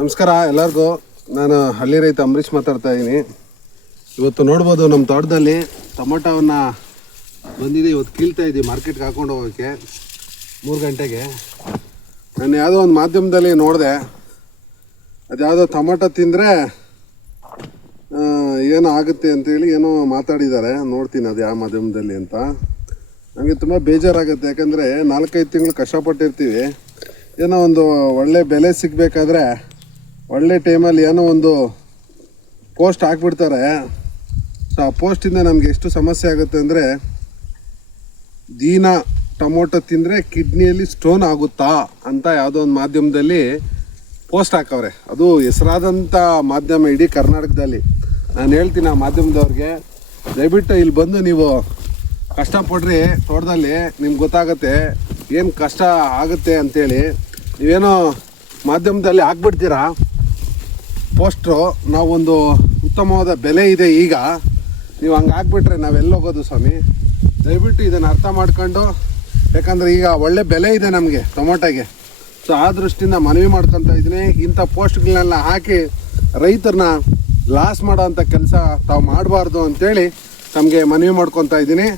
ನಮಸ್ಕಾರ ಎಲ್ಲರಿಗೂ. ನಾನು ಹಳ್ಳಿ ರೈತ ಅಂಬರೀಷ್ ಮಾತಾಡ್ತಾ ಇದ್ದೀನಿ ಇವತ್ತು ನೋಡ್ಬೋದು ನಮ್ಮ ತೋಟದಲ್ಲಿ ಟೊಮೊಟೊವನ್ನು ಬಂದಿದೆ, ಇವತ್ತು ಕೀಳ್ತಾ ಇದ್ದೀವಿ ಮಾರ್ಕೆಟ್ಗೆ ಹಾಕೊಂಡು ಹೋಗೋಕ್ಕೆ ಮೂರು ಗಂಟೆಗೆ. ನಾನು ಯಾವುದೋ ಒಂದು ಮಾಧ್ಯಮದಲ್ಲಿ ನೋಡಿದೆ ಅದ್ಯಾವುದೋ ಟೊಮೊಟೊ ತಿಂದರೆ ಏನೋ ಆಗುತ್ತೆ ಅಂತೇಳಿ ಏನೋ ಮಾತಾಡಿದ್ದಾರೆ. ನೋಡ್ತೀನಿ ಅದು ಯಾವ ಮಾಧ್ಯಮದಲ್ಲಿ ಅಂತ. ನನಗೆ ತುಂಬ ಬೇಜಾರಾಗುತ್ತೆ, ಯಾಕಂದರೆ ನಾಲ್ಕೈದು ತಿಂಗಳು ಕಷ್ಟಪಟ್ಟಿರ್ತೀವಿ. ಏನೋ ಒಂದು ಒಳ್ಳೆ ಬೆಲೆ ಸಿಗಬೇಕಾದ್ರೆ ಒಳ್ಳೆ ಟೈಮಲ್ಲಿ ಏನೋ ಒಂದು ಪೋಸ್ಟ್ ಹಾಕ್ಬಿಡ್ತಾರೆ. ಸೊ ಆ ಪೋಸ್ಟಿಂದ ನಮಗೆ ಎಷ್ಟು ಸಮಸ್ಯೆ ಆಗುತ್ತೆ ಅಂದರೆ, ದೀನ ಟೊಮೊಟೊ ತಿಂದರೆ ಕಿಡ್ನಿಯಲ್ಲಿ ಸ್ಟೋನ್ ಆಗುತ್ತಾ ಅಂತ ಯಾವುದೋ ಒಂದು ಮಾಧ್ಯಮದಲ್ಲಿ ಪೋಸ್ಟ್ ಹಾಕವ್ರೆ. ಅದು ಹೆಸರಾದಂಥ ಮಾಧ್ಯಮ ಇಡೀ ಕರ್ನಾಟಕದಲ್ಲಿ. ನಾನು ಹೇಳ್ತೀನಿ ಆ ಮಾಧ್ಯಮದವ್ರಿಗೆ, ದಯವಿಟ್ಟು ಇಲ್ಲಿ ಬಂದು ನೀವು ಕಷ್ಟಪಡ್ರಿ ತೋಟದಲ್ಲಿ ನಿಮ್ಗೆ ಗೊತ್ತಾಗುತ್ತೆ ಏನು ಕಷ್ಟ ಆಗುತ್ತೆ ಅಂಥೇಳಿ ನೀವೇನೋ ಮಾಧ್ಯಮದಲ್ಲಿ ಹಾಕ್ಬಿಡ್ತೀರಾ? ಪೋಸ್ಟ್ರು, ನಾವೊಂದು ಉತ್ತಮವಾದ ಬೆಲೆ ಇದೆ ಈಗ. ನೀವು ಹಂಗೆ ಹಾಕ್ಬಿಟ್ರೆ ನಾವೆಲ್ಲ ಹೋಗೋದು ಸ್ವಾಮಿ? ದಯವಿಟ್ಟು ಇದನ್ನು ಅರ್ಥ ಮಾಡ್ಕೊಂಡು, ಯಾಕಂದರೆ ಈಗ ಒಳ್ಳೆ ಬೆಲೆ ಇದೆ ನಮಗೆ ಟೊಮೊಟೊಗೆ. ಸೊ ಆ ದೃಷ್ಟಿಯಿಂದ ಮನವಿ ಮಾಡ್ಕೊತಾ ಇದ್ದೀನಿ. ಇಂಥ ಪೋಸ್ಟ್ಗಳನ್ನೆಲ್ಲ ಹಾಕಿ ರೈತರನ್ನ ಲಾಸ್ ಮಾಡೋ ಅಂಥ ಕೆಲಸ ತಾವು ಮಾಡಬಾರ್ದು ಅಂತೇಳಿ ತಮಗೆ ಮನವಿ ಮಾಡ್ಕೊತಾ ಇದ್ದೀನಿ.